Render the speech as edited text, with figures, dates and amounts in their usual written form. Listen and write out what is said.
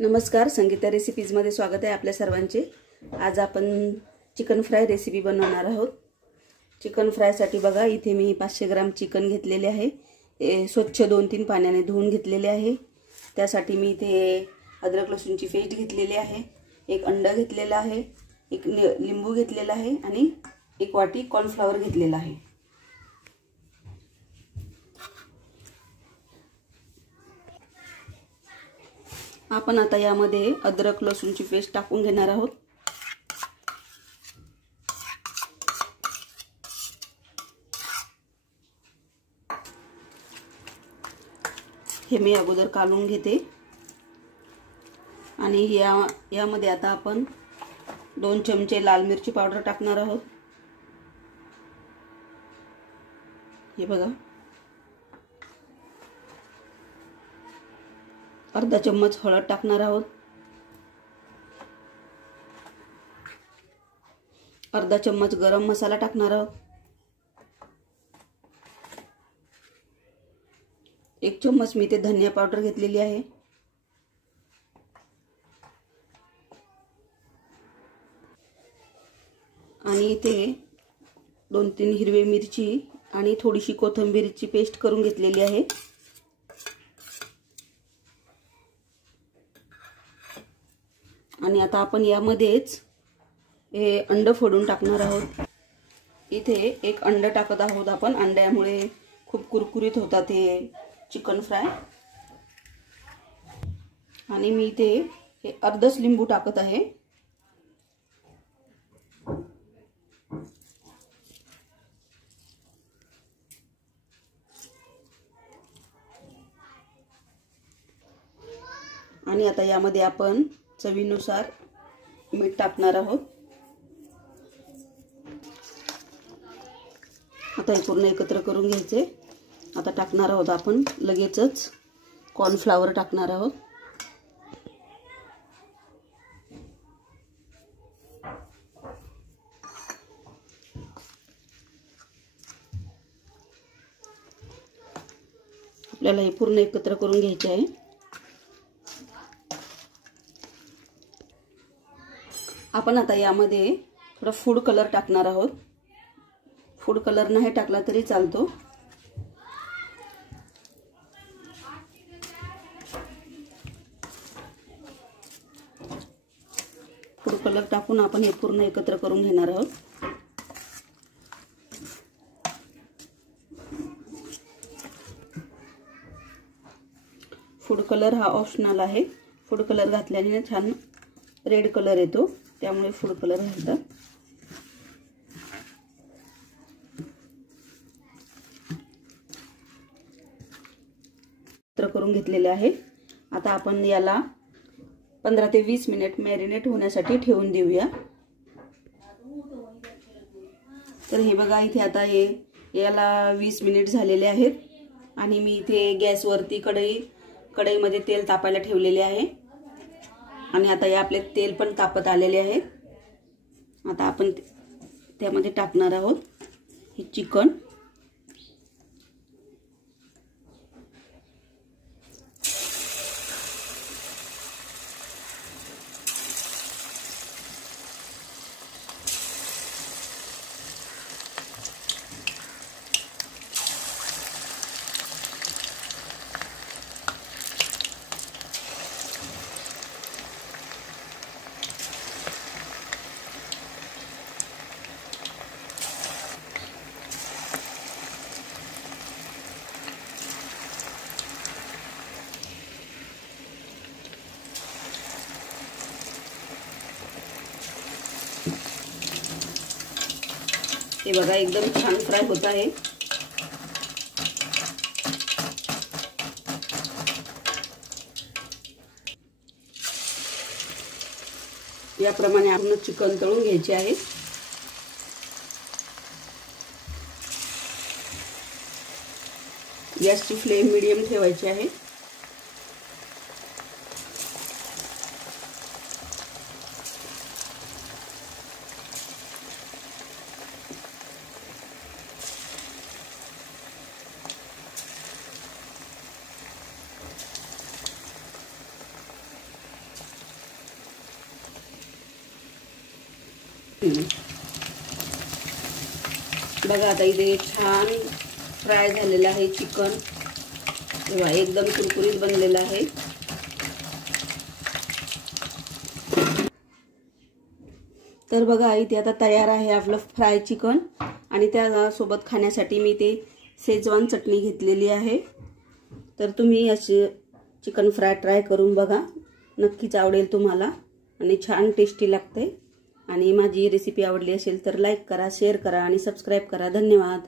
नमस्कार, संगीता रेसिपीजमध्ये स्वागत आहे आपल्या सर्वांचे। आज आपण चिकन फ्राय रेसिपी बनवणार आहोत। चिकन फ्रायसाठी बघा, इथे मी 500 ग्राम चिकन घेतलेले आहे। स्वच्छ 2-3 पाण्याने धुवून घेतलेले आहे। त्यासाठी मी इथे अद्रक लसूणची पेस्ट घेतलेली आहे, एक अंडा घेतलेला आहे, एक लिंबू घेतलेला आहे आणि एक वाटी कॉर्नफ्लॉवर घेतलेला आहे। आपण आता यामध्ये अद्रक लसूणची पेस्ट टाकून घेणार आहोत। हे मी अगोदर काढून घेते आणि यामध्ये आता आपण 2 चमचे लाल मिरची पावडर टाकणार आहोत। हे बघा, अर्धा चम्मच हळद टाकणार आहोत, अर्धा चम्मच गरम मसाला टाकणार आहोत, 1 चम्मच मी ते धनिया पावडर घेतलेली आहे, आणि इथे 2-3 हिरवी मिरची आणि थोडीशी कोथिंबीरची पेस्ट करून घेतलेली आहे। आणि आता आपण यामध्येच हे अंड फोडून टाकणार आहोत। इथे एक अंड टाकत आहोत आपण। अंड्यामुळे खूप कुरकुरीत होतात हे चिकन फ्राय। आणि मी इथे हे अर्धच लिंबू टाकत आहे। आणि आता यामध्ये आपण चवीनुसार मीठ टाकणार आहोत। आता हे पूर्ण एकत्र करून घ्यायचे। आता टाकणार आहोत आपण लगेचच कॉर्नफ्लॉवर टाकणार आहोत। आपल्याला हे पूर्ण एकत्र करून घ्यायचे आहे। आपण आता यामध्ये थोडा फूड कलर टाकणार आहोत। फूड कलर नाही टाकला तरी चालतो। फूड कलर टाकून आपण हे पूर्ण एकत्र करून घेणार आहोत। फूड कलर हा ऑप्शनल आहे। फूड कलर घातल्याने छान रेड कलर येतो, त्यामुळे फूड कलर घालतात। करून घेतलेले आहे। आता आपण याला 15 ते 20 मिनिट मॅरिनेट होण्यासाठी ठेवून देऊया। तर हे बघा, इथे आता याला 20 मिनिट झालेले आहेत आणि मी इथे गॅसवरती कढईमध्ये तेल तापायला ठेवलेले आहे। आणि आता हे आपले तेल पण तापत आलेले आहे। आता आपण त्यामध्ये टाकणार आहोत हे चिकन। हे बघा, एकदम छान फ्राय होत आहे। याप्रमाणे आपण चिकन तळून घ्यायचे आहे। गॅसची फ्लेम मीडियम ठेवायची आहे। बघा आता इथे छान फ्राय झालेलं आहे चिकन, तेव्हा एकदम कुरकुरीत बनलेलं आहे। तर बघा इथे आता तयार आहे आपलं फ्राय चिकन आणि त्यासोबत खाण्यासाठी मी ते शेजवान चटणी घेतलेली आहे। तर तुम्ही असे चिकन फ्राय ट्राय करून बघा, नक्कीच आवडेल तुम्हाला आणि छान टेस्टी लागते। आणि माझी रेसिपी आवडली असेल तर लाईक करा, शेअर करा आणि सबस्क्राईब करा। धन्यवाद।